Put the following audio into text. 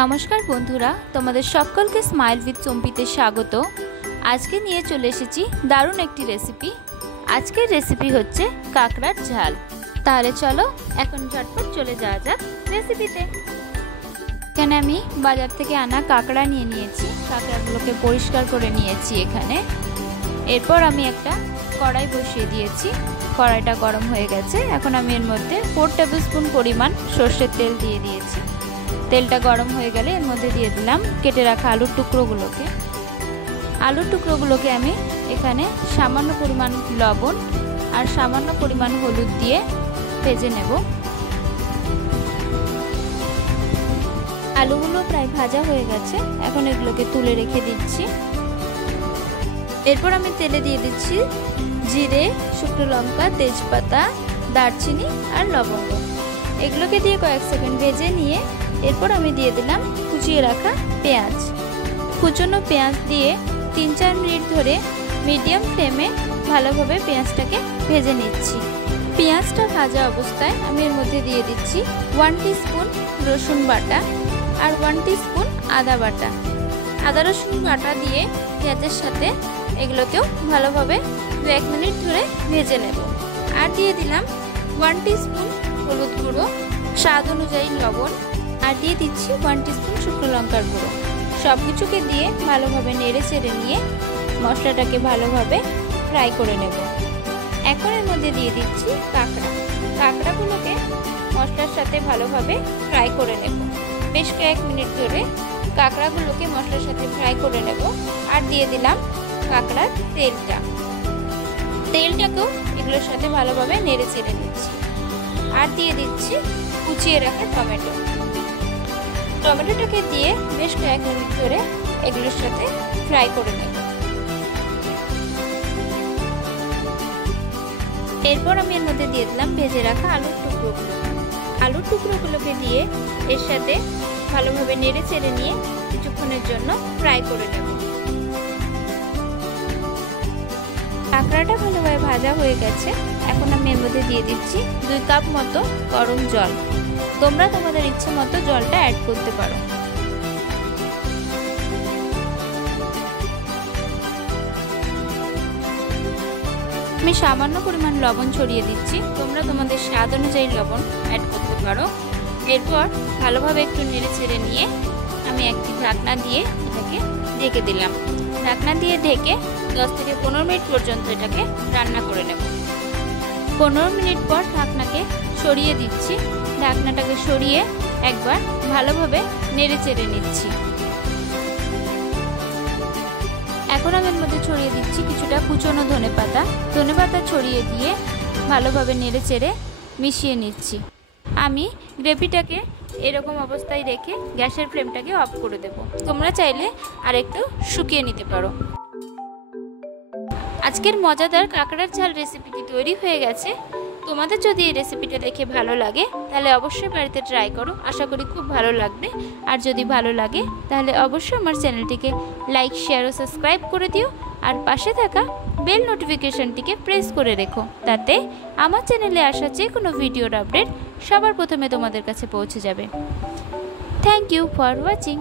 নমস্কার বন্ধুরা, তোমাদের সকলকে স্মাইল উইথ চম্পিতে স্বাগত। আজকে নিয়ে চলে এসেছি দারুণ একটি রেসিপি। আজকের রেসিপি হচ্ছে কাঁকড়ার ঝাল। তাহলে চলো এখন ঝটপট চলে যাওয়া যাক রেসিপিতে। এখানে আমি বাজার থেকে আনা কাঁকড়া নিয়ে নিয়েছি। কাঁকড়াগুলোকে পরিষ্কার করে নিয়েছি এখানে। এরপর আমি একটা কড়াই বসিয়ে দিয়েছি। কড়াইটা গরম হয়ে গেছে। এখন আমি এর মধ্যে 4 টেবিল স্পুন পরিমাণ সর্ষের তেল দিয়ে দিয়েছি। তেলটা গরম হয়ে গেলে এর মধ্যে দিয়ে দিলাম কেটে রাখা আলুর টুকরোগুলোকে। আলুর টুকরোগুলোকে আমি এখানে সামান্য পরিমাণ লবণ আর সামান্য পরিমাণ হলুদ দিয়ে ভেজে নেব। আলুগুলো প্রায় ভাজা হয়ে গেছে। এখন এগুলোকে তুলে রেখে দিচ্ছি। এরপর আমি তেলে দিয়ে দিচ্ছি জিরে, শুকনো লঙ্কা, তেজপাতা, দারচিনি আর লবঙ্গ। এগুলোকে দিয়ে কয়েক সেকেন্ড ভেজে নিয়ে এরপর আমি দিয়ে দিলাম কুচিয়ে রাখা পেঁয়াজ। কুচনো পেঁয়াজ দিয়ে 3-4 মিনিট ধরে মিডিয়াম ফ্লেমে ভালোভাবে পেঁয়াজটাকে ভেজে নিচ্ছি। পেঁয়াজটা ভাজা অবস্থায় আমি এর মধ্যে দিয়ে দিচ্ছি 1 টিস্পুন রসুন বাটা আর 1 টিস্পুন আদা বাটা। আদা রসুন বাটা দিয়ে পেঁয়াজের সাথে এগুলোকেও ভালোভাবে 1 মিনিট ধরে ভেজে নেব। আর দিয়ে দিলাম 1 টিস্পুন হলুদ গুঁড়ো, স্বাদ অনুযায়ী লবণ, আর দিয়ে দিচ্ছি 1 টিস্পুন শুকনো লঙ্কার গুঁড়ো। সব কিছুকে দিয়ে ভালোভাবে নেড়ে চেড়ে নিয়ে মশলাটাকে ভালোভাবে ফ্রাই করে নেব। এখন এর মধ্যে দিয়ে দিচ্ছি কাঁকড়াগুলোকে মশলার সাথে ভালোভাবে ফ্রাই করে নেব। বেশ কয়েক মিনিট ধরে কাঁকড়াগুলোকে মশলার সাথে ফ্রাই করে নেব। আর দিয়ে দিলাম কাঁকড়ার তেলটাকেও এগুলোর সাথে ভালোভাবে নেড়ে চেড়ে নিচ্ছি। আর দিয়ে দিচ্ছি কুচিয়ে রাখা টমেটোটাকে দিয়ে বেশ কয়েক মিনিট ধরে এগুলোর সাথে ফ্রাই করে নেব। এরপর আমি এর মধ্যে দিয়ে দিলাম ভেজে রাখা আলুর টুকরোগুলোকে দিয়ে এর সাথে ভালোভাবে নেড়ে চেড়ে নিয়ে কিছুক্ষণের জন্য ফ্রাই করে নেব। কাঁকড়াটা ভালোভাবে ভাজা হয়ে গেছে। এখন আমি এর মধ্যে দিয়ে দিচ্ছি 2 কাপ মতো গরম জল। তোমরা তোমাদের ইচ্ছে মতো জলটা অ্যাড করতে পারো। আমি সামান্য পরিমাণ লবণ ছড়িয়ে দিচ্ছি। তোমরা তোমাদের স্বাদ অনুযায়ী লবণ অ্যাড করতে পারো। এরপর ভালোভাবে একটু নেড়ে ছেড়ে নিয়ে আমি একটি ঢাকনা দিয়ে এটাকে ঢেকে দিলাম। ঢাকনা দিয়ে ঢেকে 10 থেকে 15 মিনিট পর্যন্ত এটাকে রান্না করে নেব। 15 মিনিট পর ঢাকনাকে সরিয়ে দিচ্ছি। ঢাকনাটাকে সরিয়ে একবার ভালোভাবে নেড়ে চেড়ে নিচ্ছি। এখন আমি এর মধ্যে ছড়িয়ে দিচ্ছি কিছুটা কুচনো ধনেপাতা ছড়িয়ে দিয়ে ভালোভাবে নেড়ে চেড়ে মিশিয়ে নিচ্ছি। আমি গ্রেভিটাকে এরকম অবস্থায় রেখে গ্যাসের ফ্লেমটাকে অফ করে দেব। তোমরা চাইলে আর একটু শুকিয়ে নিতে পারো। আজকের মজাদার কাঁকড়ার ঝাল রেসিপিটি তৈরি হয়ে গেছে। তোমাদের যদি এই রেসিপিটা দেখে ভালো লাগে তাহলে অবশ্যই বাড়িতে ট্রাই করো। আশা করি খুব ভালো লাগবে। আর যদি ভালো লাগে তাহলে অবশ্যই আমার চ্যানেলটিকে লাইক, শেয়ার ও সাবস্ক্রাইব করে দিও। আর পাশে থাকা বেল নোটিফিকেশনটিকে প্রেস করে রেখো। তাতে আমার চ্যানেলে আসা যে কোনো ভিডিওর আপডেট সবার প্রথমে তোমাদের কাছে পৌঁছে যাবে। Thank you for watching.